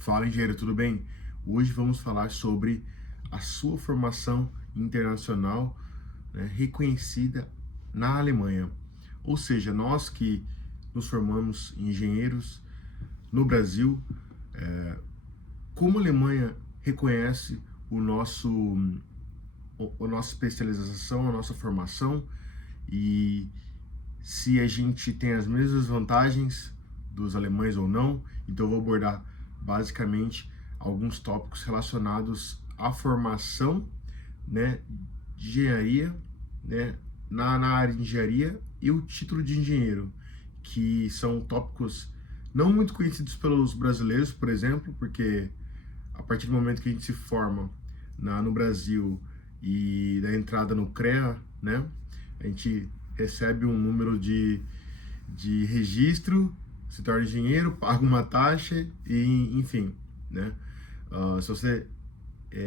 Fala, engenheiro, tudo bem? Hoje vamos falar sobre a sua formação internacional, né, reconhecida na Alemanha. Ou seja, nós que nos formamos engenheiros no Brasil, como a Alemanha reconhece a nossa especialização, a nossa formação e se a gente tem as mesmas vantagens dos alemães ou não. Então eu vou abordar basicamente alguns tópicos relacionados à formação, né, de engenharia, né, na área de engenharia e o título de engenheiro, que são tópicos não muito conhecidos pelos brasileiros, por exemplo, porque a partir do momento que a gente se forma no Brasil e da entrada no CREA, né, a gente recebe um número de registro, se torna engenheiro, paga uma taxa e, enfim, né? Se você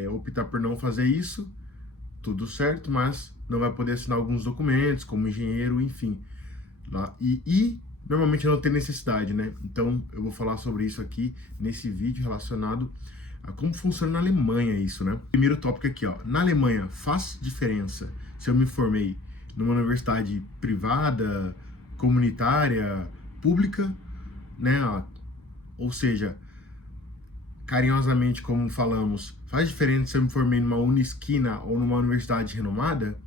optar por não fazer isso, tudo certo, mas não vai poder assinar alguns documentos como engenheiro, enfim. E normalmente não tem necessidade, né? Então eu vou falar sobre isso aqui nesse vídeo relacionado a como funciona na Alemanha isso, né? Primeiro tópico aqui, ó. Na Alemanha, faz diferença se eu me formei numa universidade privada, comunitária, pública, né? Ou seja, carinhosamente, como falamos, faz diferença se eu me formei numa Unisquina ou numa universidade renomada?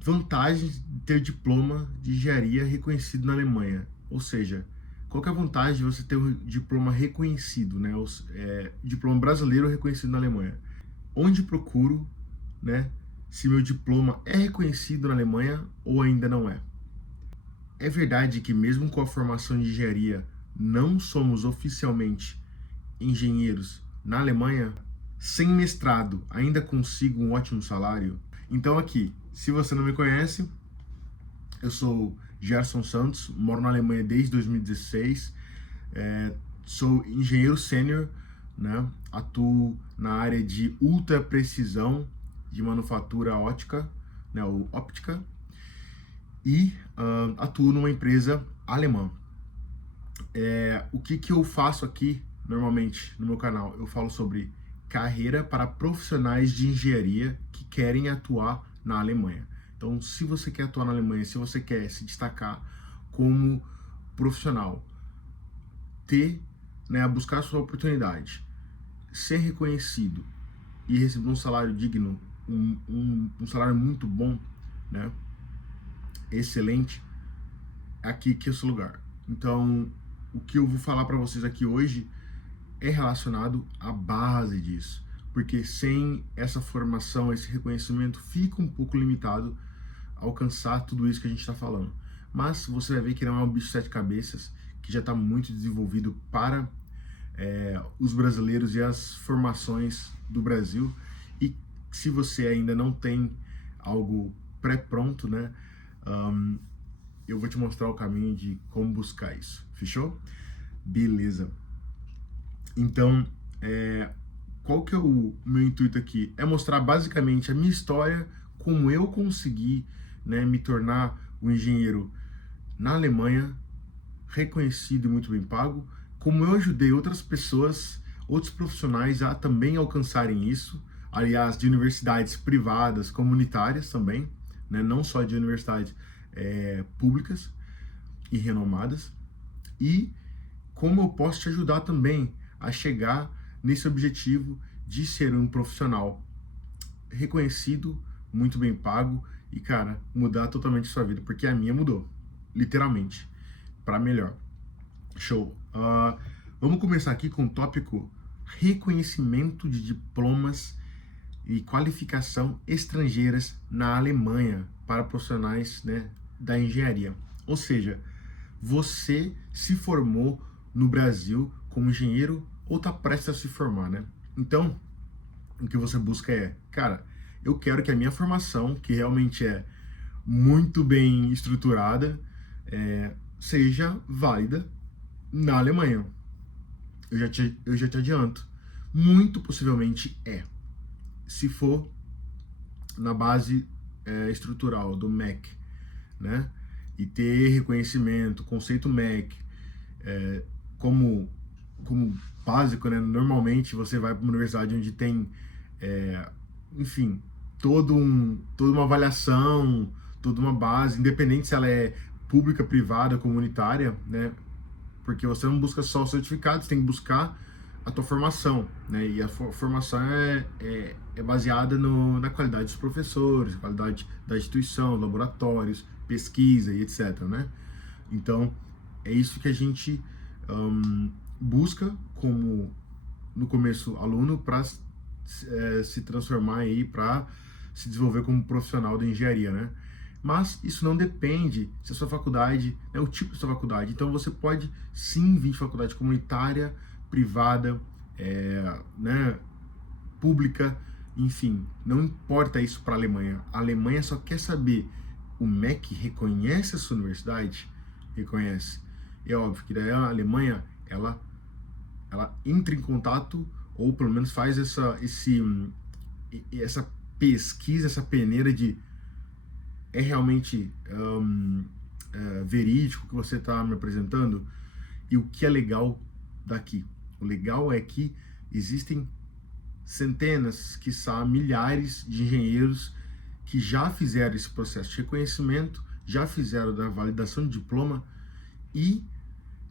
Vantagens de ter diploma de engenharia reconhecido na Alemanha. Ou seja, qual que é a vantagem de você ter um diploma reconhecido, né? Diploma brasileiro reconhecido na Alemanha. Onde procuro, né? Se meu diploma é reconhecido na Alemanha ou ainda não é. É verdade que mesmo com a formação de engenharia, não somos oficialmente engenheiros na Alemanha? Sem mestrado, ainda consigo um ótimo salário? Então aqui, se você não me conhece, eu sou Gerson Santos, moro na Alemanha desde 2016, sou engenheiro sênior, né? Atuo na área de ultra precisão de manufatura ótica, né? Ou óptica, e atuo numa empresa alemã. O que eu faço aqui normalmente no meu canal? Eu falo sobre carreira para profissionais de engenharia que querem atuar na Alemanha. Então, se você quer atuar na Alemanha, se você quer se destacar como profissional, buscar a sua oportunidade, ser reconhecido e receber um salário digno, um salário muito bom, né? Excelente, aqui que é o seu lugar. Então, o que eu vou falar para vocês aqui hoje é relacionado à base disso, porque sem essa formação, esse reconhecimento, fica um pouco limitado a alcançar tudo isso que a gente está falando. Mas você vai ver que não é um bicho de sete cabeças, que já está muito desenvolvido para os brasileiros e as formações do Brasil. E se você ainda não tem algo pré-pronto, né, eu vou te mostrar o caminho de como buscar isso. Fechou? Beleza. Então, qual que é o meu intuito aqui? É mostrar basicamente a minha história, como eu consegui, né, me tornar um engenheiro na Alemanha, reconhecido e muito bem pago, como eu ajudei outras pessoas, outros profissionais a também alcançarem isso, aliás, de universidades privadas, comunitárias também, né, não só de universidades públicas e renomadas, e como eu posso te ajudar também a chegar nesse objetivo de ser um profissional reconhecido, muito bem pago e, cara, mudar totalmente a sua vida, porque a minha mudou, literalmente, para melhor. Show! Vamos começar aqui com o tópico reconhecimento de diplomas e qualificação estrangeiras na Alemanha para profissionais, né, da engenharia. Ou seja, você se formou no Brasil como engenheiro ou está prestes a se formar, né? Então, o que você busca cara, eu quero que a minha formação, que realmente é muito bem estruturada, seja válida na Alemanha. Eu já te adianto. Muito possivelmente se for na base estrutural do MEC, né? E ter reconhecimento, conceito MEC, como como básico, né? Normalmente você vai para uma universidade onde tem, enfim, toda uma avaliação, toda uma base, independente se ela é pública, privada, comunitária, né? Porque você não busca só o certificado, você tem que buscar a tua formação, né? E a formação é baseada na qualidade dos professores, qualidade da instituição, laboratórios, pesquisa e etc, né? Então, é isso que a gente busca como, no começo, aluno, para se transformar aí, para se desenvolver como profissional da engenharia, né? Mas isso não depende se a sua faculdade, é o tipo da sua faculdade. Então você pode sim vir de faculdade comunitária, privada, né, pública, enfim, não importa isso para a Alemanha. A Alemanha só quer saber, o MEC reconhece a sua universidade? Reconhece. É óbvio que daí a Alemanha, ela entra em contato, ou pelo menos faz essa pesquisa, essa peneira de é realmente verídico que você está me apresentando. E o que é legal daqui? O legal é que existem centenas, quiçá milhares de engenheiros que já fizeram esse processo de reconhecimento, já fizeram da validação de diploma e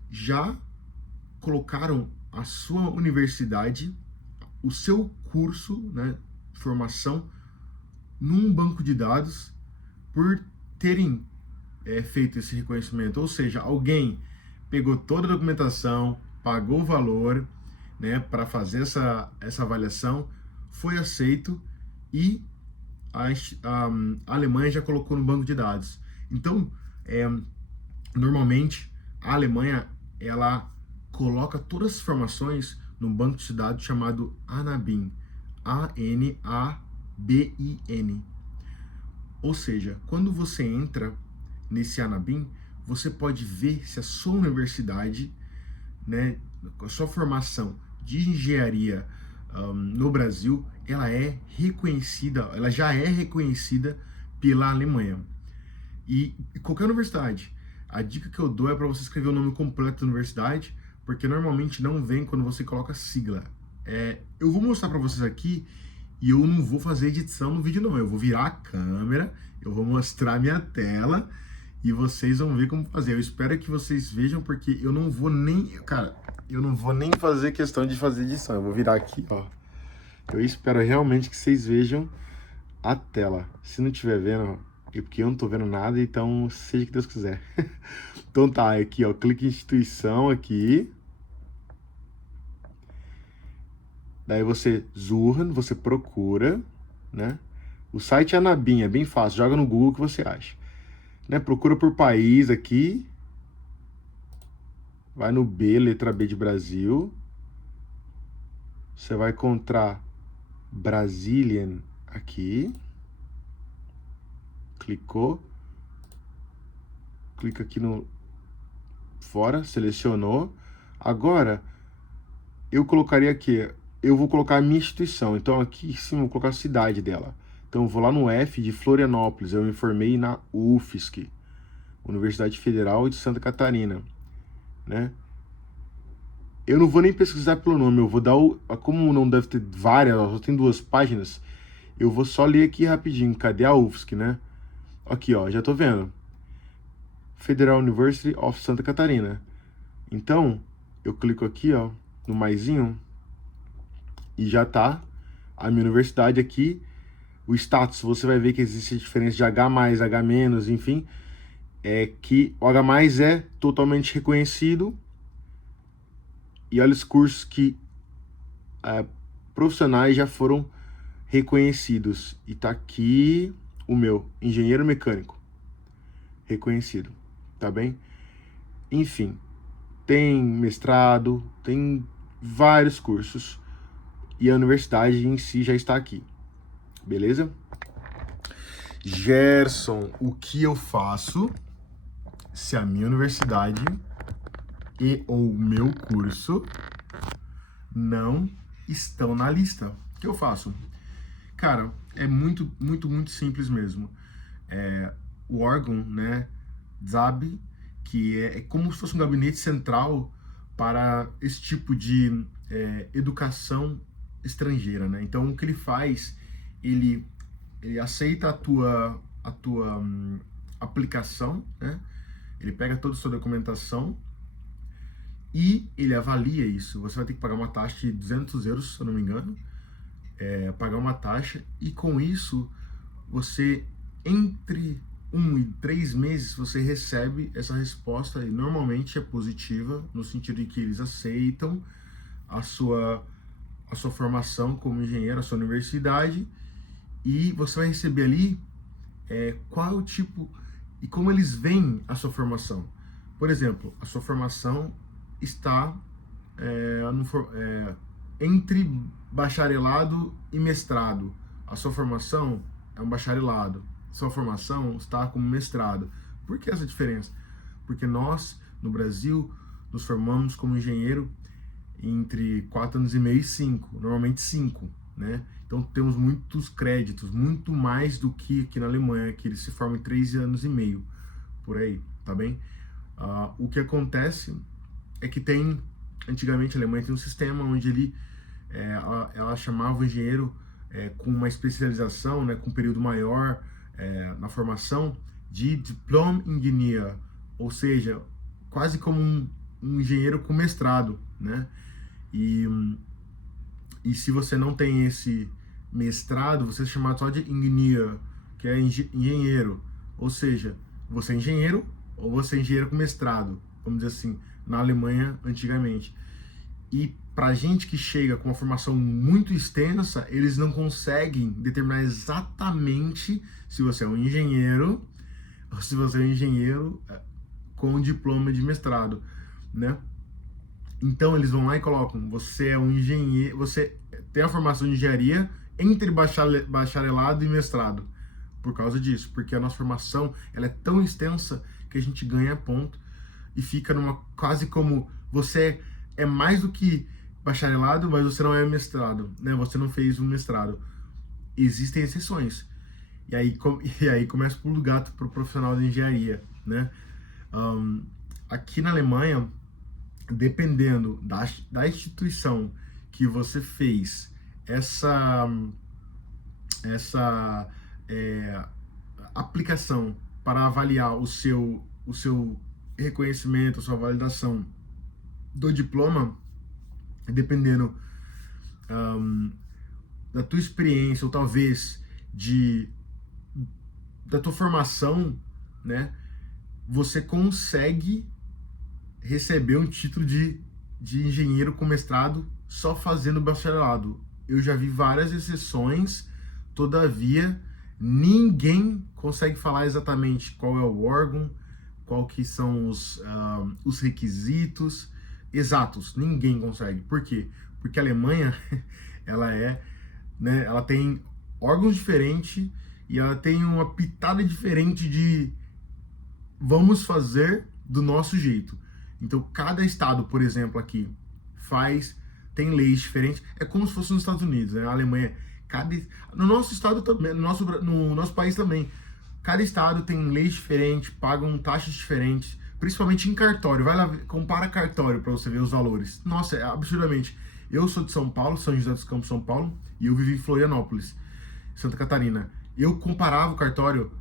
já colocaram a sua universidade, o seu curso, né, de formação, num banco de dados por terem feito esse reconhecimento. Ou seja, alguém pegou toda a documentação, pagou o valor, né, para fazer essa avaliação, foi aceito e a Alemanha já colocou no banco de dados. Então, normalmente, a Alemanha, ela coloca todas as informações num banco de dados chamado ANABIN, ANABIN. Ou seja, quando você entra nesse ANABIN, você pode ver se a sua universidade, né, a sua formação de engenharia no Brasil, ela é reconhecida, ela já é reconhecida pela Alemanha. E qualquer universidade, a dica que eu dou é para você escrever o nome completo da universidade, porque normalmente não vem quando você coloca sigla. Eu vou mostrar para vocês aqui, e eu não vou fazer edição no vídeo não, eu vou virar a câmera, eu vou mostrar minha tela e vocês vão ver como fazer. Eu espero que vocês vejam, porque eu não vou nem, cara, eu não vou nem fazer questão de fazer edição. Eu vou virar aqui, ó. Eu espero realmente que vocês vejam a tela. Se não estiver vendo, é porque eu não tô vendo nada, então seja o que Deus quiser. Então tá, aqui ó, clique em instituição aqui. Daí você Zurhan, você procura, né? O site é Anabin, é bem fácil, joga no Google o que você acha. Né? Procura por país aqui. Vai no B, letra B de Brasil. Você vai encontrar Brazilian aqui. Clicou. Clica aqui no fora, selecionou. Agora, eu colocaria aqui, eu vou colocar a minha instituição. Então aqui em cima eu vou colocar a cidade dela. Então eu vou lá no F de Florianópolis, eu me formei na UFSC, Universidade Federal de Santa Catarina, né? Eu não vou nem pesquisar pelo nome, eu vou dar como não deve ter várias, só tem 2 páginas, eu vou só ler aqui rapidinho. Cadê a UFSC, né? Aqui, ó, já tô vendo. Federal University of Santa Catarina. Então, eu clico aqui, ó, no maisinho, e já tá a minha universidade aqui. O status, você vai ver que existe a diferença de H+, H-, enfim, é que o H+ é totalmente reconhecido. E olha os cursos que profissionais já foram reconhecidos. E tá aqui o meu, engenheiro mecânico, reconhecido, tá bem? Enfim, tem mestrado, tem vários cursos e a universidade em si já está aqui, beleza? Gerson, o que eu faço se a minha universidade e ou meu curso não estão na lista? O que eu faço? Cara, é muito simples mesmo. O órgão, né, ZAB, que é como se fosse um gabinete central para esse tipo de educação estrangeira, né? Então o que ele faz, ele aceita a tua aplicação, né? Ele pega toda a sua documentação e ele avalia isso. Você vai ter que pagar uma taxa de 200 euros, se eu não me engano, pagar uma taxa, e com isso você, entre 1 e 3 meses, você recebe essa resposta, e normalmente é positiva, no sentido de que eles aceitam a sua formação como engenheiro, a sua universidade, e você vai receber ali qual é o tipo e como eles veem a sua formação. Por exemplo, a sua formação está entre bacharelado e mestrado. A sua formação é um bacharelado. Sua formação está como mestrado. Por que essa diferença? Porque nós, no Brasil, nos formamos como engenheiro entre 4 anos e meio e 5, normalmente 5, né? Então temos muitos créditos, muito mais do que aqui na Alemanha, que eles se formam em 3 anos e meio, por aí, tá bem? O que acontece é que antigamente a Alemanha tem um sistema onde ela chamava o engenheiro com uma especialização, né, com um período maior na formação, de Diplom Engineer, ou seja, quase como um engenheiro com mestrado, né? E se você não tem esse mestrado, você é chamado só de engineer, que é engenheiro. Ou seja, você é engenheiro ou você é engenheiro com mestrado, vamos dizer assim, na Alemanha antigamente. E para gente que chega com uma formação muito extensa, eles não conseguem determinar exatamente se você é um engenheiro ou se você é um engenheiro com diploma de mestrado, né? Então eles vão lá e colocam: você é um engenheiro, você tem a formação de engenharia entre bacharelado e mestrado. Por causa disso, porque a nossa formação ela é tão extensa que a gente ganha ponto e fica numa quase como você é mais do que bacharelado, mas você não é mestrado, né? Você não fez um mestrado. Existem exceções. E aí começa o pulo do gato para o profissional de engenharia, né? Aqui na Alemanha, dependendo da instituição que você fez essa aplicação para avaliar o seu reconhecimento, a sua validação do diploma, dependendo da tua experiência ou talvez da tua formação, né, você consegue receber um título de engenheiro com mestrado só fazendo bacharelado. Eu já vi várias exceções, todavia ninguém consegue falar exatamente qual é o órgão, qual que são os requisitos exatos. Ninguém consegue. Por quê? Porque a Alemanha ela tem órgãos diferentes e ela tem uma pitada diferente de vamos fazer do nosso jeito. Então, cada estado, por exemplo, aqui tem leis diferentes. É como se fosse nos Estados Unidos, né? A Alemanha, no nosso estado também, no nosso país também, cada estado tem leis diferentes, pagam taxas diferentes, principalmente em cartório. Vai lá, compara cartório para você ver os valores. Nossa, é absurdamente. Eu sou de São Paulo, São José dos Campos, São Paulo, e eu vivi em Florianópolis, Santa Catarina. Eu comparava o cartório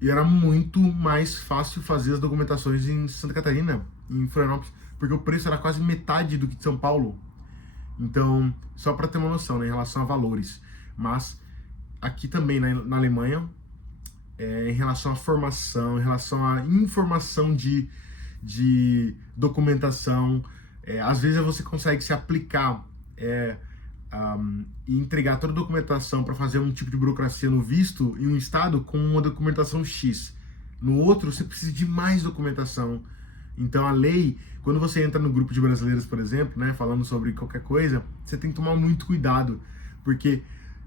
e era muito mais fácil fazer as documentações em Santa Catarina, em Florianópolis, porque o preço era quase metade do que de São Paulo. Então, só para ter uma noção, né, em relação a valores. Mas aqui também na Alemanha, em relação à formação, em relação à informação de documentação, às vezes você consegue se aplicar e entregar toda a documentação para fazer um tipo de burocracia no visto em um estado com uma documentação X. No outro, você precisa de mais documentação. Então, a lei, quando você entra no grupo de brasileiros, por exemplo, né, falando sobre qualquer coisa, você tem que tomar muito cuidado, porque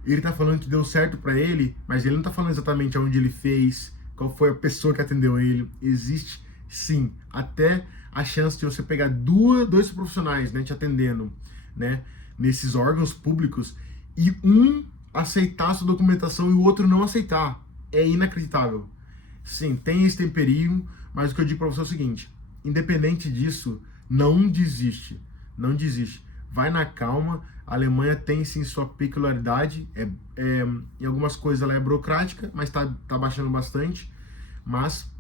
ele tá falando que deu certo para ele, mas ele não tá falando exatamente aonde ele fez, qual foi a pessoa que atendeu ele. Existe, sim, até a chance de você pegar dois profissionais, né, te atendendo, né, nesses órgãos públicos, e um aceitar a sua documentação e o outro não aceitar. É inacreditável. Sim, tem esse temperinho, mas o que eu digo para você é o seguinte: independente disso, Não desiste, não desiste. Vai na calma. A Alemanha tem sim sua peculiaridade. Em algumas coisas ela é burocrática, mas tá baixando bastante. Mas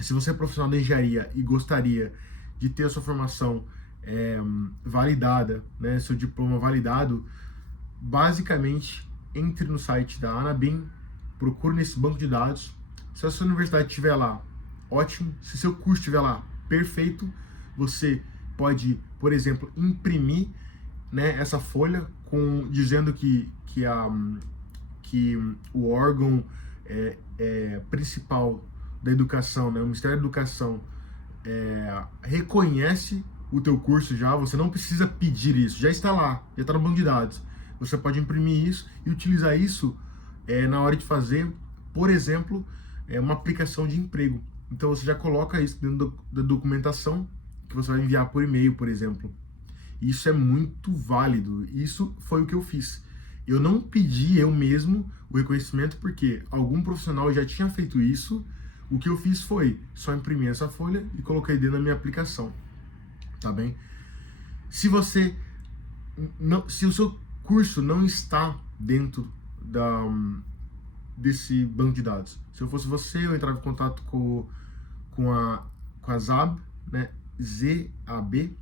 se você é profissional da engenharia e gostaria de ter a sua formação validada, né, seu diploma validado, basicamente entre no site da Anabim, procure nesse banco de dados. Se a sua universidade estiver lá, ótimo. Se seu curso estiver lá, perfeito. Você pode, por exemplo, imprimir, né, essa folha dizendo que o órgão principal da educação, né, o Ministério da Educação, reconhece o teu curso já. Você não precisa pedir isso, já está lá, já está no banco de dados. Você pode imprimir isso e utilizar isso na hora de fazer, por exemplo, uma aplicação de emprego. Então você já coloca isso dentro da documentação que você vai enviar por e-mail, por exemplo. Isso é muito válido. Isso foi o que eu fiz. Eu não pedi eu mesmo o reconhecimento porque algum profissional já tinha feito isso. O que eu fiz foi só imprimir essa folha e coloquei dentro da minha aplicação. Tá bem? Se você não, se o seu curso não está dentro desse banco de dados, se eu fosse você, eu entrava em contato com a ZAB, né? ZAB,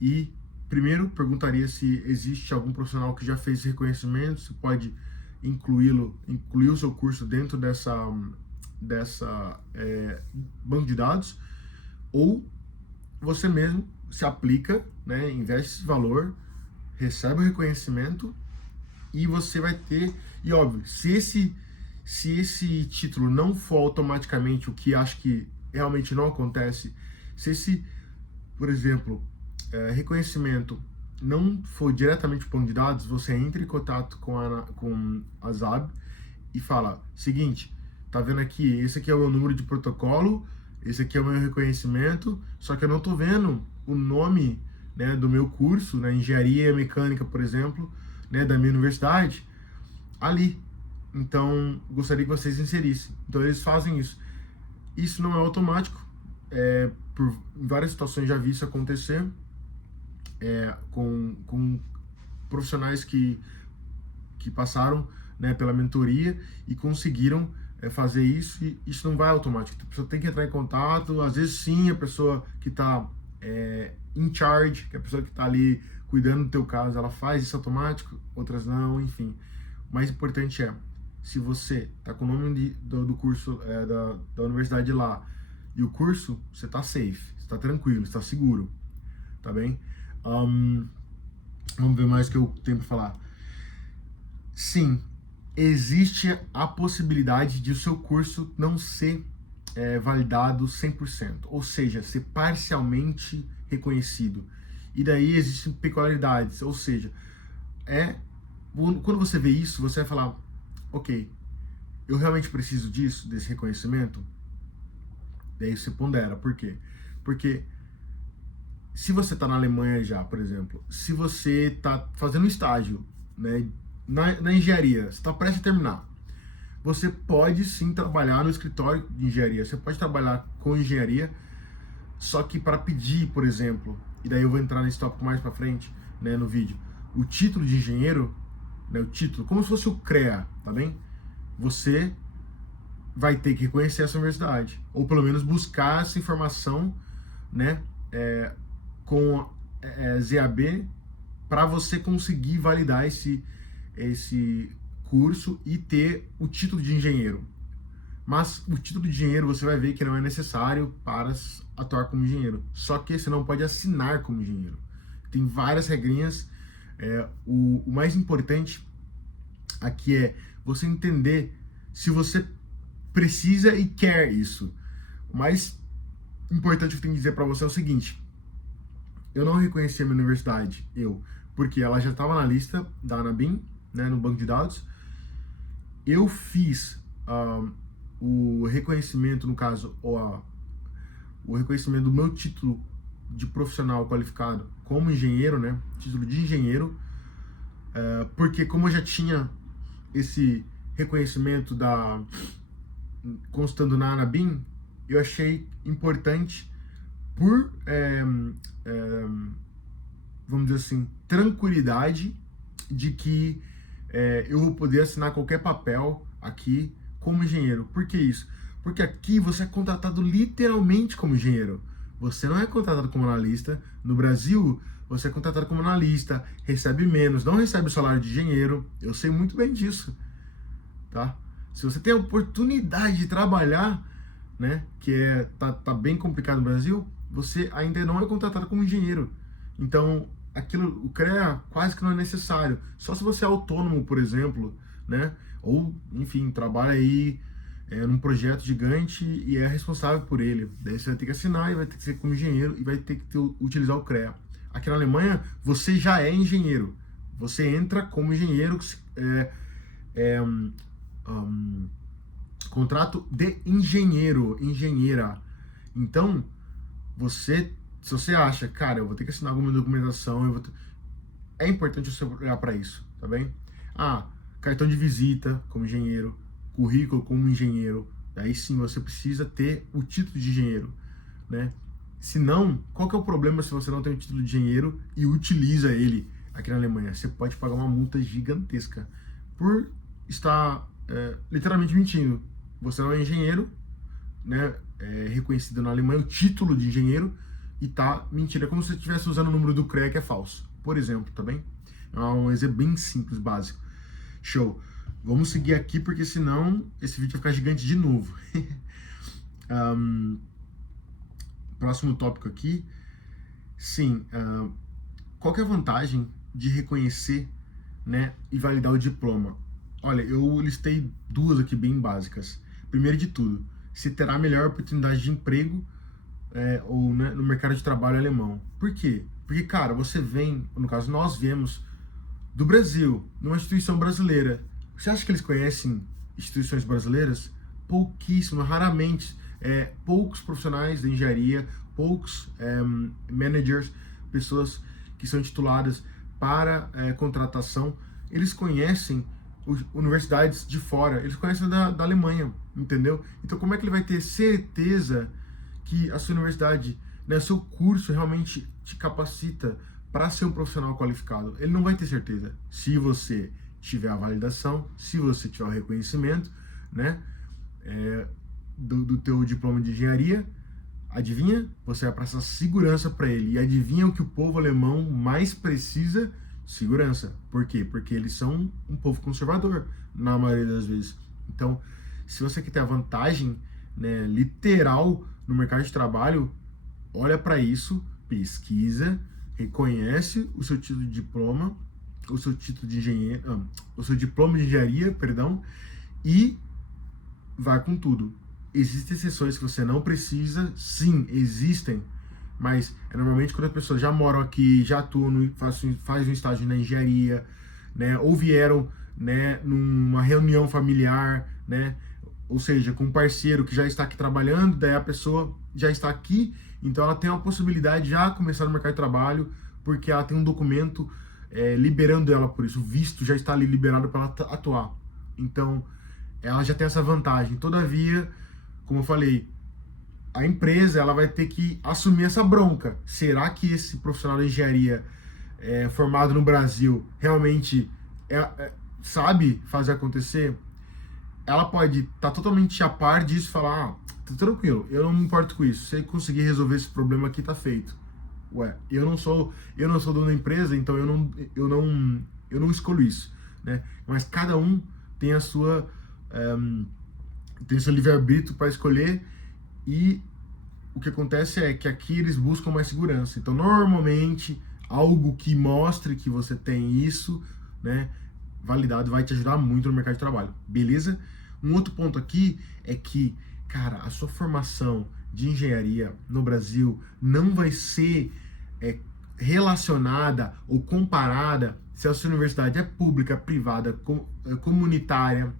e primeiro perguntaria se existe algum profissional que já fez esse reconhecimento, se pode incluir o seu curso dentro dessa banco de dados, ou você mesmo se aplica, né, investe esse valor, recebe o reconhecimento e você vai ter, e óbvio, se esse título não for automaticamente, o que acho que realmente não acontece, se esse, por exemplo, reconhecimento não for diretamente para o banco de dados, você entra em contato com a ZAB e fala, seguinte, tá vendo aqui, esse aqui é o meu número de protocolo, esse aqui é o meu reconhecimento, só que eu não tô vendo o nome, né, do meu curso, né, engenharia mecânica, por exemplo, né, da minha universidade, ali. Então, gostaria que vocês inserissem. Então, eles fazem isso. Isso não é automático. Por várias situações já vi isso acontecer com profissionais que passaram, né, pela mentoria e conseguiram fazer isso, e isso não vai automático. A pessoa tem que entrar em contato, às vezes sim, a pessoa que está in charge, que é a pessoa que está ali cuidando do teu caso, ela faz isso automático, outras não, enfim. O mais importante se você está com o nome do curso da universidade lá, e o curso, você está safe, você está tranquilo, está seguro, tá bem? Vamos ver mais o que eu tenho para falar. Sim, existe a possibilidade de o seu curso não ser validado 100%, ou seja, ser parcialmente reconhecido. E daí existem peculiaridades, ou seja, quando você vê isso, você vai falar, ok, eu realmente preciso disso, desse reconhecimento? Daí você pondera, por quê? Porque se você está na Alemanha já, por exemplo, se você está fazendo um estágio, né, na engenharia, você está prestes a terminar, você pode sim trabalhar no escritório de engenharia, você pode trabalhar com engenharia, só que para pedir, por exemplo, e daí eu vou entrar nesse tópico mais para frente, né, no vídeo, o título de engenheiro, né, o título, como se fosse o CREA, tá bem? Você vai ter que reconhecer essa universidade, ou pelo menos buscar essa informação, né, com ZAB, para você conseguir validar esse curso e ter o título de engenheiro. Mas o título de engenheiro você vai ver que não é necessário para atuar como engenheiro. Só que você não pode assinar como engenheiro. Tem várias regrinhas. O mais importante aqui é você entender se você precisa e quer isso. O mais importante que eu tenho que dizer para você é o seguinte: eu não reconheci a minha universidade, porque ela já estava na lista da Anabim, né, no banco de dados. Eu fiz o reconhecimento, no caso, o reconhecimento do meu título de profissional qualificado como engenheiro, né, título de engenheiro, porque como eu já tinha esse reconhecimento constando na Anabim, eu achei importante por, vamos dizer assim, tranquilidade de que eu vou poder assinar qualquer papel aqui como engenheiro. Por que isso? Porque aqui você é contratado literalmente como engenheiro. Você não é contratado como analista. No Brasil, você é contratado como analista, recebe menos, não recebe o salário de engenheiro. Eu sei muito bem disso, tá? Se você tem a oportunidade de trabalhar, né, que tá bem complicado no Brasil, você ainda não é contratado como engenheiro. Então, o CREA quase que não é necessário. Só se você é autônomo, por exemplo, né? Ou, enfim, trabalha aí num projeto gigante e é responsável por ele. Daí você vai ter que assinar e vai ter que ser como engenheiro e vai ter que utilizar o CREA. Aqui na Alemanha, você já é engenheiro. Você entra como engenheiro, contrato de engenheira. Então, se você acha, cara, eu vou ter que assinar alguma documentação, é importante você olhar para isso, tá bem? Cartão de visita como engenheiro, currículo como engenheiro, aí sim você precisa ter o título de engenheiro, né? Se não, qual que é o problema se você não tem o título de engenheiro e utiliza ele aqui na Alemanha? Você pode pagar uma multa gigantesca por estar literalmente mentindo. Você não é engenheiro, né? Reconhecido na Alemanha o título de engenheiro e tá mentindo. É como se você estivesse usando o número do CREA que é falso, por exemplo, tá bem? É um exemplo bem simples, básico. Show. Vamos seguir aqui porque senão esse vídeo vai ficar gigante de novo. Próximo tópico aqui. Sim, qual que é a vantagem de reconhecer, né, e validar o diploma? Olha, eu listei duas aqui bem básicas. Primeiro de tudo, você terá melhor oportunidade de emprego ou né, no mercado de trabalho alemão. Por quê? Porque, cara, você vem, no caso nós viemos do Brasil, numa instituição brasileira. Você acha que eles conhecem instituições brasileiras? Pouquíssimo, raramente. Poucos profissionais da engenharia, poucos managers, pessoas que são tituladas para contratação, eles conhecem universidades de fora, eles conhecem da Alemanha, entendeu? Então como é que ele vai ter certeza que a sua universidade, né, o seu curso realmente te capacita para ser um profissional qualificado? Ele não vai ter certeza. Se você tiver a validação, se você tiver o reconhecimento, né, do teu diploma de engenharia, adivinha? Você vai passar segurança para ele. E adivinha o que o povo alemão mais precisa? Segurança. Por quê? Porque eles são um povo conservador, na maioria das vezes. Então, se você quer ter a vantagem, né, literal no mercado de trabalho, olha para isso, pesquisa, reconhece o seu título de diploma, o seu título de engenheiro, o seu diploma de engenharia, perdão, e vai com tudo. Existem exceções que você não precisa, sim, existem, mas normalmente quando as pessoas já moram aqui, já atuam, fazem um estágio na engenharia, né, ou vieram, né, numa reunião familiar, né, ou seja, com um parceiro que já está aqui trabalhando, daí a pessoa já está aqui, então ela tem uma possibilidade de já começar no mercado de trabalho, porque ela tem um documento liberando ela por isso, o visto já está ali liberado para ela atuar. Então, ela já tem essa vantagem. Todavia, como eu falei, a empresa ela vai ter que assumir essa bronca. Será que esse profissional de engenharia formado no Brasil realmente sabe fazer acontecer? Ela pode estar totalmente a par disso e falar, tá tranquilo, eu não me importo com isso. Se ele conseguir resolver esse problema aqui, tá feito. Ué, eu não sou dono da empresa, então eu não escolho isso, né? Mas cada um tem a sua tem seu livre-arbítrio para escolher, e o que acontece é que aqui eles buscam mais segurança. Então, normalmente, algo que mostre que você tem isso, né, validado, vai te ajudar muito no mercado de trabalho, beleza? Um outro ponto aqui é que, cara, a sua formação de engenharia no Brasil não vai ser relacionada ou comparada se a sua universidade é pública, privada, comunitária,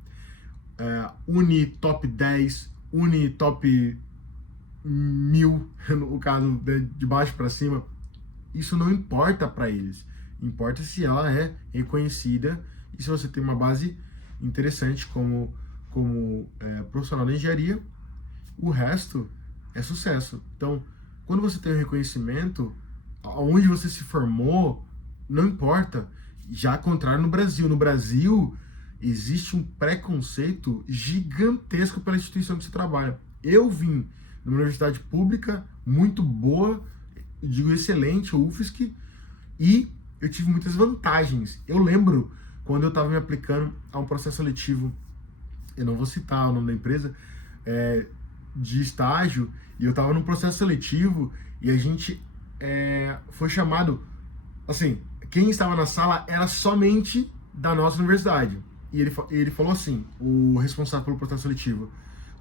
Uni Top 10, Uni Top 1000, no caso de baixo para cima. Isso não importa para eles. Importa se ela é reconhecida e se você tem uma base interessante como profissional da engenharia. O resto é sucesso. Então, quando você tem o reconhecimento, aonde você se formou, não importa. Já ao contrário no Brasil. No Brasil, existe um preconceito gigantesco pela instituição que você trabalha. Eu vim numa universidade pública muito boa, digo excelente, o UFSC, e eu tive muitas vantagens. Eu lembro quando eu estava me aplicando a um processo seletivo, eu não vou citar o nome da empresa, de estágio, e eu estava num processo seletivo e a gente foi chamado, assim, quem estava na sala era somente da nossa universidade. E ele falou assim, o responsável pelo processo seletivo: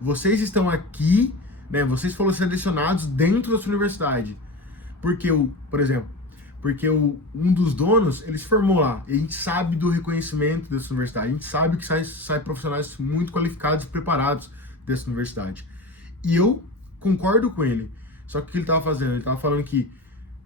vocês estão aqui, né, vocês foram selecionados dentro da sua universidade. Porque por exemplo, um dos donos, ele se formou lá, e a gente sabe do reconhecimento dessa universidade, a gente sabe que sai profissionais muito qualificados e preparados dessa universidade. E eu concordo com ele. Só que o que ele estava fazendo? Ele estava falando que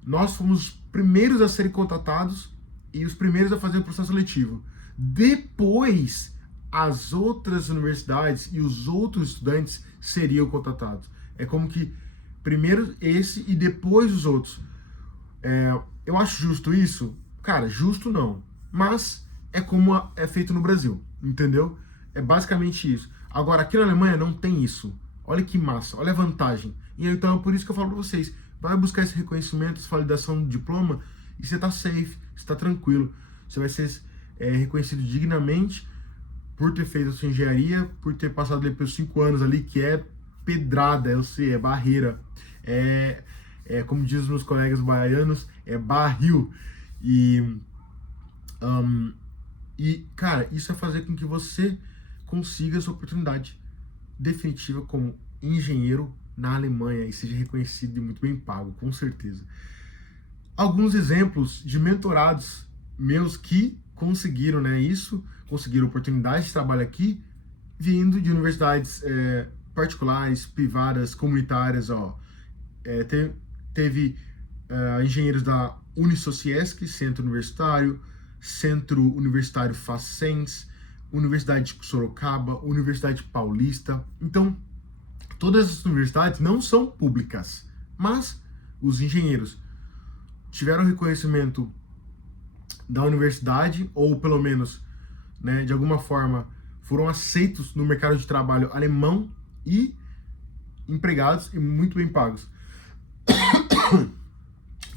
nós fomos os primeiros a serem contratados e os primeiros a fazer o processo seletivo. Depois, as outras universidades e os outros estudantes seriam contratados. É como que primeiro esse e depois os outros. Eu acho justo isso? Cara, justo não. Mas é como é feito no Brasil, entendeu? É basicamente isso. Agora, aqui na Alemanha não tem isso. Olha que massa, olha a vantagem. E então é por isso que eu falo pra vocês, vai buscar esse reconhecimento, essa validação do diploma, e você tá safe, você tá tranquilo. Você vai ser reconhecido dignamente por ter feito a sua engenharia, por ter passado ali pelos 5 anos ali, que é pedrada, eu sei, é barreira. Como dizem os meus colegas baianos, é barril. E, cara, isso é fazer com que você consiga essa oportunidade definitiva como engenheiro na Alemanha e seja reconhecido e muito bem pago, com certeza. Alguns exemplos de mentorados meus que conseguiram, né, isso, conseguiram oportunidade de trabalho aqui, vindo de universidades particulares, privadas, comunitárias, ó. Teve engenheiros da Unisociesc, Centro Universitário, Centro Universitário Facens, Universidade de Sorocaba, Universidade Paulista. Então, todas as universidades não são públicas, mas os engenheiros tiveram reconhecimento da universidade, ou pelo menos, né, de alguma forma, foram aceitos no mercado de trabalho alemão e empregados e muito bem pagos. Vou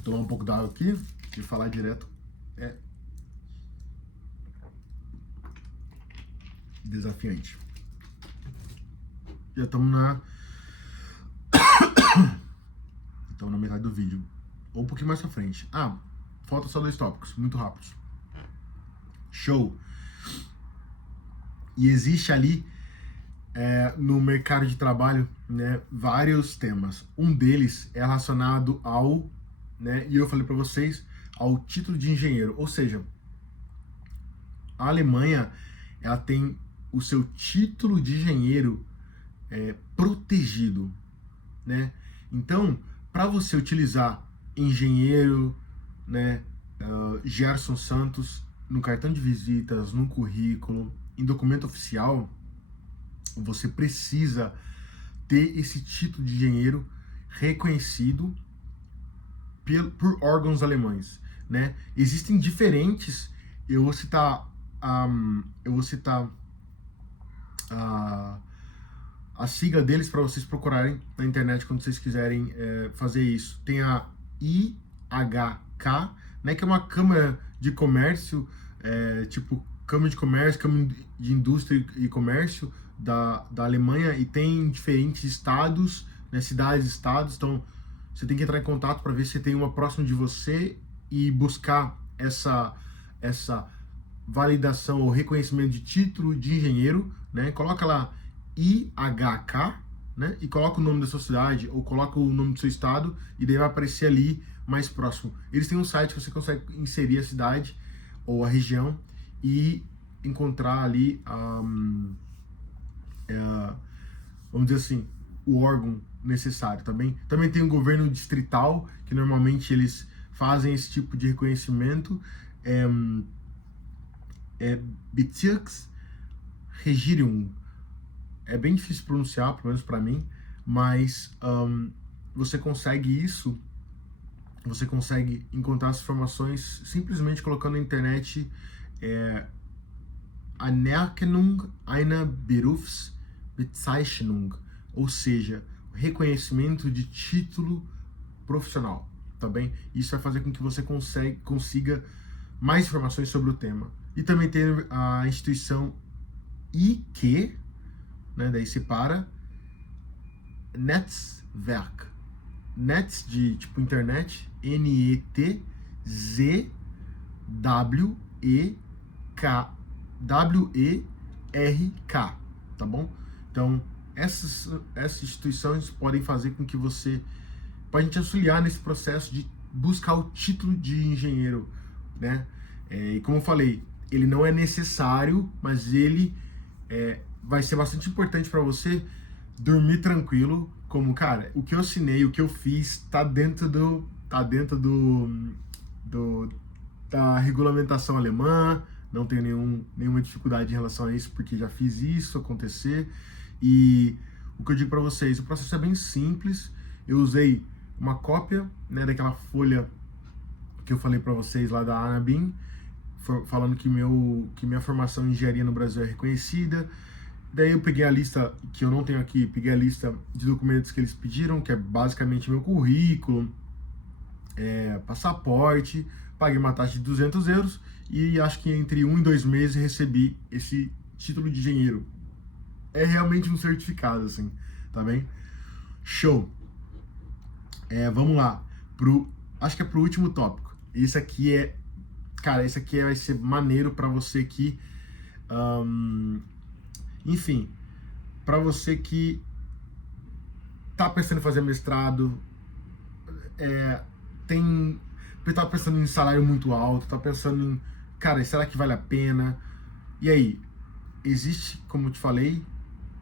tomar um pouco d'água aqui, de falar direto é desafiante. Já estamos na metade do vídeo, ou um pouquinho mais pra frente. Falta só 2 tópicos, muito rápidos. Show! E existe ali no mercado de trabalho, né, vários temas. Um deles é relacionado ao, né, e eu falei para vocês, ao título de engenheiro. Ou seja, a Alemanha, ela tem o seu título de engenheiro protegido, né? Então, para você utilizar engenheiro, né, Gerson Santos no cartão de visitas, no currículo, em documento oficial, você precisa ter esse título de engenheiro reconhecido por órgãos alemães, né? Existem diferentes, eu vou citar a sigla deles para vocês procurarem na internet quando vocês quiserem fazer isso. Tem a IHK, né, que é uma câmara de comércio, tipo Câmara de Comércio, Câmara de Indústria e Comércio da Alemanha, e tem diferentes estados, né, cidades e estados. Então você tem que entrar em contato para ver se tem uma próxima de você e buscar essa validação ou reconhecimento de título de engenheiro, né? Coloca lá IHK, né? E coloca o nome da sua cidade ou coloca o nome do seu estado e daí vai aparecer ali mais próximo. Eles têm um site que você consegue inserir a cidade ou a região e encontrar ali, vamos dizer assim, o órgão necessário também. Também tem o governo distrital, que normalmente eles fazem esse tipo de reconhecimento. Bezirksregierung. É bem difícil pronunciar, pelo menos para mim, mas você consegue isso, você consegue encontrar as informações simplesmente colocando na internet Anerkennung einer Berufsbezeichnung, ou seja, reconhecimento de título profissional, tá bem? Isso vai fazer com que você consiga mais informações sobre o tema. E também tem a instituição IQ, né, daí separa, Netzwerk, Netz de tipo internet, NETZWERK, tá bom? Então, essas instituições podem fazer com que você, para a gente auxiliar nesse processo de buscar o título de engenheiro, né? E como eu falei, ele não é necessário, mas ele vai ser bastante importante para você dormir tranquilo, como, cara, o que eu assinei, o que eu fiz, tá dentro da regulamentação alemã, não tenho nenhuma dificuldade em relação a isso, porque já fiz isso acontecer. E o que eu digo para vocês, o processo é bem simples. Eu usei uma cópia, né, daquela folha que eu falei para vocês lá da Anabim, falando que minha formação em engenharia no Brasil é reconhecida. Daí eu peguei a lista, que eu não tenho aqui, peguei a lista de documentos que eles pediram, que é basicamente meu currículo, passaporte, paguei uma taxa de 200 euros e acho que entre 1 e 2 meses recebi esse título de engenheiro. É realmente um certificado, assim, tá bem? Show! Vamos lá, acho que é pro último tópico. Esse aqui vai ser maneiro para você que... enfim, para você que tá pensando em fazer mestrado, tá pensando em salário muito alto, tá pensando em, cara, será que vale a pena? E aí, existe, como eu te falei,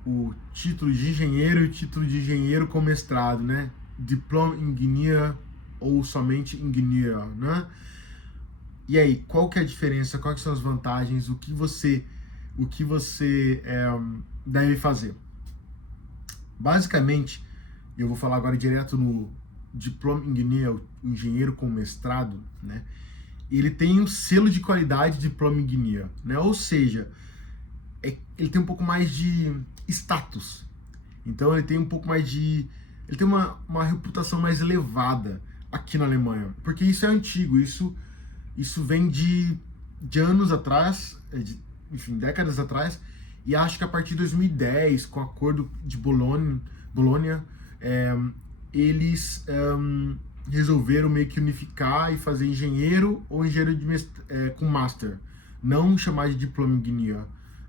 o título de engenheiro e o título de engenheiro com mestrado, né? Diploma Engineer ou somente Engineer, né? E aí, qual que é a diferença? Quais são as vantagens? O que você deve fazer? Basicamente, eu vou falar agora direto no Diploma Engineer, o engenheiro com mestrado, né? Ele tem um selo de qualidade Diploma Engineer, né? Ou seja, ele tem um pouco mais de status. Então ele tem um pouco mais de... Ele tem uma reputação mais elevada aqui na Alemanha. Porque isso é antigo, isso vem de anos atrás, enfim, décadas atrás, e acho que a partir de 2010, com o acordo de Bolonha, eles resolveram meio que unificar e fazer engenheiro ou engenheiro com master, não chamar de diploma engineer,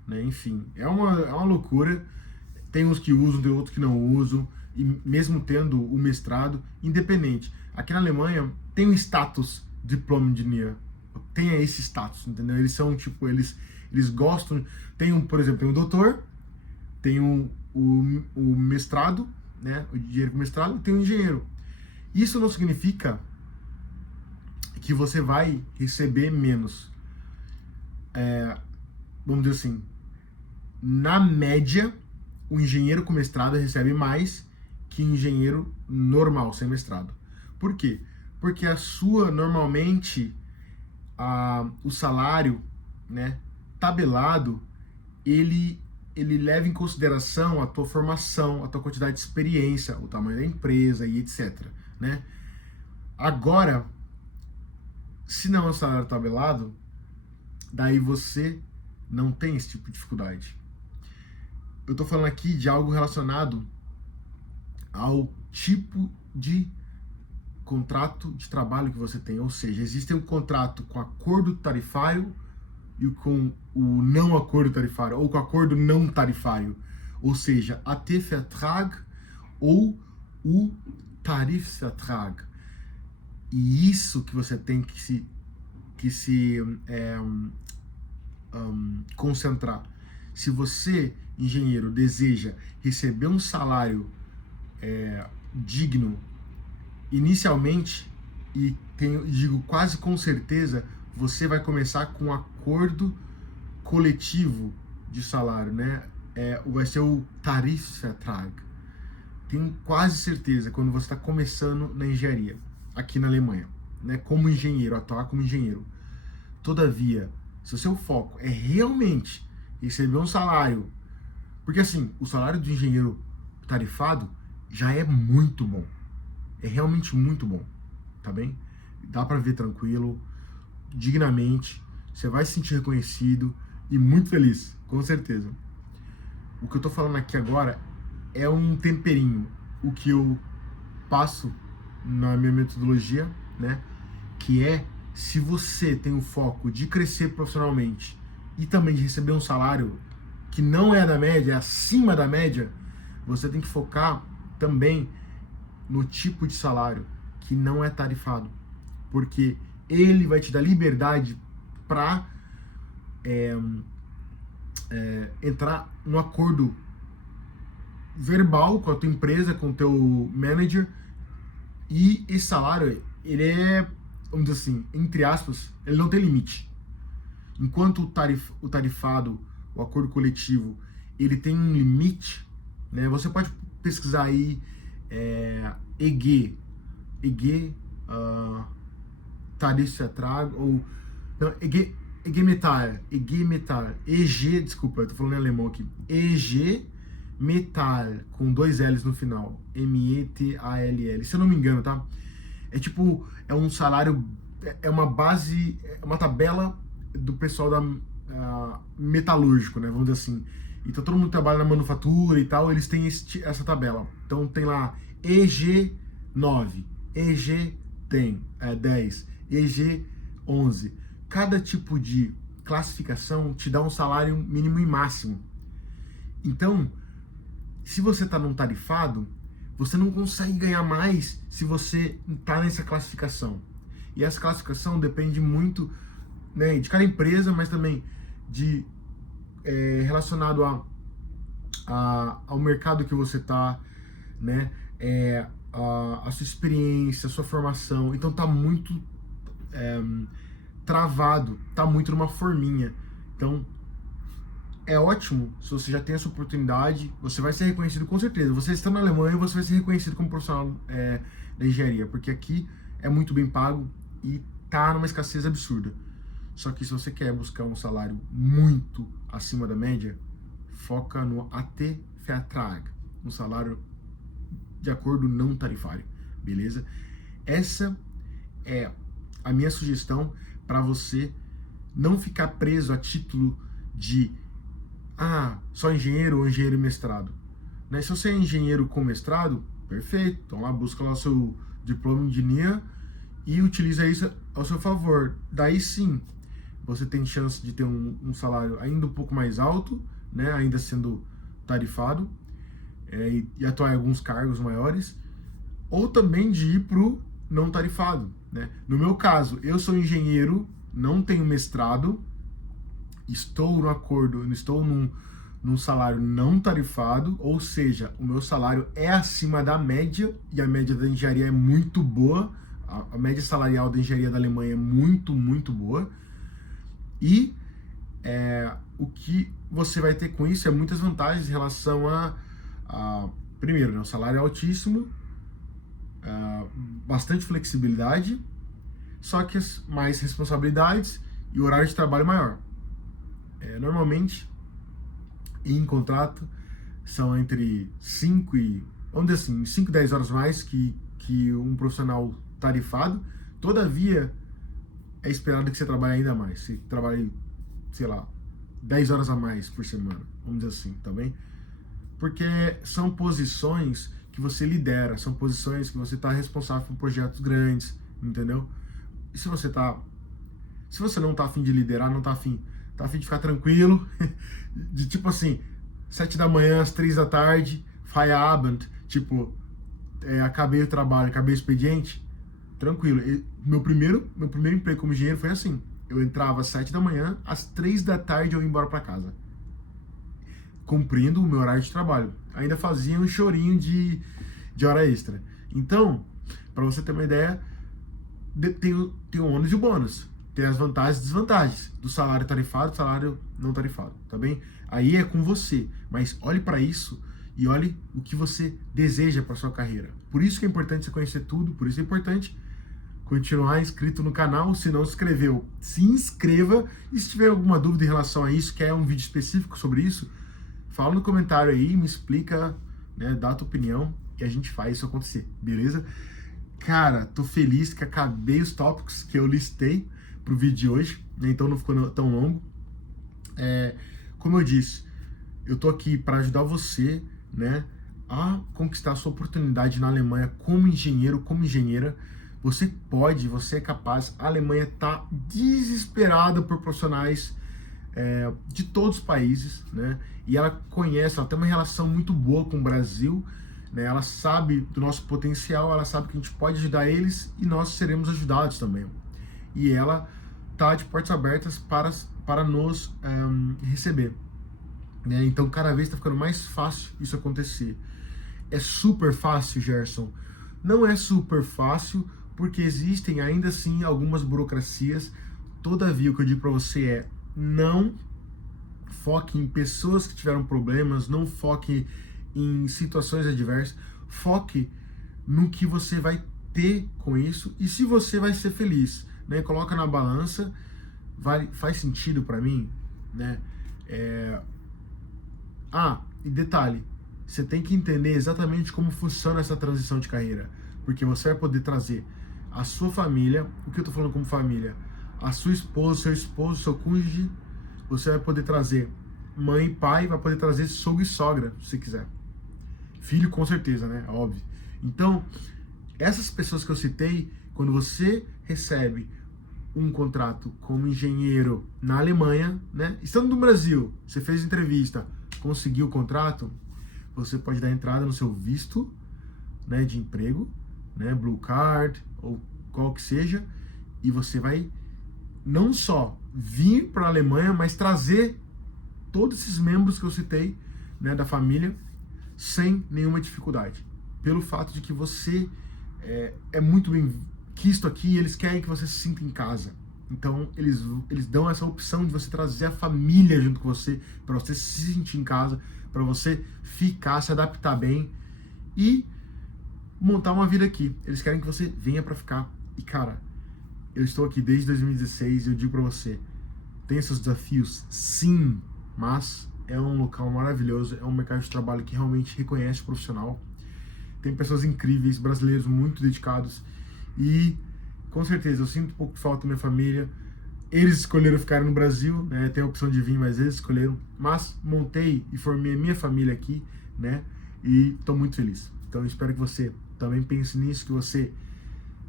né? Enfim, é uma loucura. Tem uns que usam, tem outros que não usam, e mesmo tendo o mestrado, independente. Aqui na Alemanha tem o status diploma engineer, tem esse status, entendeu? Eles são tipo, eles gostam, por exemplo, tem o doutor, tem o mestrado, né, o engenheiro com mestrado, e tem o engenheiro. Isso não significa que você vai receber menos. Vamos dizer assim, na média, o engenheiro com mestrado recebe mais que o engenheiro normal, sem mestrado. Por quê? Porque normalmente, o salário, né, tabelado, ele leva em consideração a tua formação, a tua quantidade de experiência, o tamanho da empresa e etc, né? Agora, se não é um salário tabelado, daí você não tem esse tipo de dificuldade. Eu tô falando aqui de algo relacionado ao tipo de contrato de trabalho que você tem, ou seja, existe um contrato com acordo tarifário e com o não acordo tarifário, ou com acordo não tarifário, ou seja, a AT-Vertrag ou o Tarifvertrag. E isso que você tem que se concentrar. Se você, engenheiro, deseja receber um salário digno inicialmente, e digo quase com certeza, você vai começar com um acordo coletivo de salário, né? Vai ser o Tarifvertrag. tenho quase certeza, quando você está começando na engenharia, aqui na Alemanha, né, como engenheiro, atuar como engenheiro. Todavia, se o seu foco é realmente receber um salário, porque assim, o salário do engenheiro tarifado já é muito bom, é realmente muito bom, tá bem? Dá para ver tranquilo, dignamente, você vai se sentir reconhecido e muito feliz, com certeza. O que eu tô falando aqui agora é um temperinho, o que eu passo na minha metodologia, né? Que é, se você tem o foco de crescer profissionalmente e também de receber um salário que não é da média, é acima da média, você tem que focar também no tipo de salário que não é tarifado, porque ele vai te dar liberdade para entrar no acordo verbal com a tua empresa, com o teu manager, e esse salário, ele é, vamos dizer assim, entre aspas, ele não tem limite. Enquanto o tarifado, o acordo coletivo, ele tem um limite, né? Você pode pesquisar aí EG, Tarifvertrag, ou não, EG Metall, desculpa, eu tô falando em alemão aqui, EG Metall, com 2 L's no final, METALL, se eu não me engano, tá? É tipo, é um salário, é uma base, é uma tabela do pessoal da metalúrgico, né, vamos dizer assim. Então todo mundo trabalha na manufatura e tal, eles têm essa tabela. Então tem lá EG9, EG 10, EG 11. Cada tipo de classificação te dá um salário mínimo e máximo. Então, se você está num tarifado, você não consegue ganhar mais se você está nessa classificação. E essa classificação depende muito, né, de cada empresa, mas também de relacionado ao mercado que você está, né, a sua experiência, a sua formação. Então tá muito travado, tá muito numa forminha. Então é ótimo se você já tem essa oportunidade, você vai ser reconhecido com certeza. Você está na Alemanha, você vai ser reconhecido como profissional da engenharia, porque aqui é muito bem pago e tá numa escassez absurda. Só que se você quer buscar um salário muito acima da média, foca no AT-Vertrag, um salário de acordo não tarifário, beleza? Essa é a minha sugestão para você não ficar preso a título de só engenheiro ou engenheiro mestrado. Né? Se você é engenheiro com mestrado, perfeito, então lá busca lá o seu diploma de engenharia e utiliza isso ao seu favor. Daí sim, você tem chance de ter um salário ainda um pouco mais alto, né? Ainda sendo tarifado, e atuar em alguns cargos maiores, ou também de ir para o não tarifado. Né? No meu caso, eu sou engenheiro, não tenho mestrado, estou no acordo, estou num salário não tarifado, ou seja, o meu salário é acima da média, e a média da engenharia é muito boa, a média salarial da engenharia da Alemanha é muito, muito boa, e o que você vai ter com isso é muitas vantagens em relação primeiro, né, o salário é altíssimo, bastante flexibilidade, só que mais responsabilidades e horário de trabalho maior. Normalmente, em contrato, são entre 5 e, vamos dizer assim, 5 e 10 horas mais que um profissional tarifado. Todavia, é esperado que você trabalhe ainda mais. Você trabalhe, sei lá, 10 horas a mais por semana, vamos dizer assim, tá bem? Porque são posições que você lidera, são posições que você está responsável por projetos grandes, entendeu? E se você não está afim de liderar, não está afim de ficar tranquilo, de tipo assim, 7 da manhã, às 3 da tarde, Feierabend, tipo, acabei o trabalho, acabei o expediente, tranquilo. Meu primeiro emprego como engenheiro foi assim, eu entrava às 7 da manhã, às 3 da tarde eu ia embora para casa, cumprindo o meu horário de trabalho. Ainda fazia um chorinho de hora extra. Então, para você ter uma ideia, tem o ônus e o bônus. Tem as vantagens e desvantagens do salário tarifado e do salário não tarifado, tá bem? Aí é com você, mas olhe para isso e olhe o que você deseja para sua carreira. Por isso que é importante você conhecer tudo, por isso é importante continuar inscrito no canal. Se não se inscreveu, se inscreva. E se tiver alguma dúvida em relação a isso, quer um vídeo específico sobre isso, fala no comentário aí, me explica, né, dá a tua opinião e a gente faz isso acontecer, beleza? Cara, tô feliz que acabei os tópicos que eu listei pro vídeo de hoje, né, então não ficou tão longo. Como eu disse, eu tô aqui para ajudar você, né, a conquistar a sua oportunidade na Alemanha como engenheiro, como engenheira. Você pode, você é capaz. A Alemanha tá desesperada por profissionais de todos os países, né? E ela conhece, ela tem uma relação muito boa com o Brasil, né? Ela sabe do nosso potencial, ela sabe que a gente pode ajudar eles e nós seremos ajudados também. E ela tá de portas abertas para nos receber, né? Então cada vez está ficando mais fácil isso acontecer. É super fácil, Gerson? Não é super fácil, porque existem ainda assim algumas burocracias. Todavia, o que eu digo para você é: não foque em pessoas que tiveram problemas, não foque em situações adversas, foque no que você vai ter com isso e se você vai ser feliz, né? Coloca na balança, faz sentido para mim, né? E detalhe, você tem que entender exatamente como funciona essa transição de carreira, porque você vai poder trazer a sua família. O que eu tô falando como família? A sua esposa, seu esposo, seu cônjuge. Você vai poder trazer mãe e pai, vai poder trazer sogro e sogra, se quiser. Filho, com certeza, né? Óbvio. Então, essas pessoas que eu citei, quando você recebe um contrato como engenheiro na Alemanha, né? Estando no Brasil, você fez entrevista, conseguiu o contrato, você pode dar entrada no seu visto, né, de emprego, né, Blue Card ou qual que seja, e você vai não só vir para a Alemanha, mas trazer todos esses membros que eu citei, né, da família, sem nenhuma dificuldade, pelo fato de que você é muito bem quisto aqui e eles querem que você se sinta em casa. Então eles dão essa opção de você trazer a família junto com você, para você se sentir em casa, para você ficar, se adaptar bem e montar uma vida aqui. Eles querem que você venha para ficar. E cara, eu estou aqui desde 2016 e eu digo para você, tem seus desafios, sim, mas é um local maravilhoso, é um mercado de trabalho que realmente reconhece o profissional. Tem pessoas incríveis, brasileiros muito dedicados e com certeza eu sinto um pouco de falta da minha família. Eles escolheram ficar no Brasil, né? Tem a opção de vir, mas eles escolheram. Mas montei e formei a minha família aqui, né? E estou muito feliz. Então eu espero que você também pense nisso, que você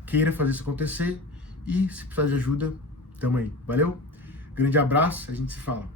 queira fazer isso acontecer. E se precisar de ajuda, tamo aí. Valeu? Grande abraço, a gente se fala.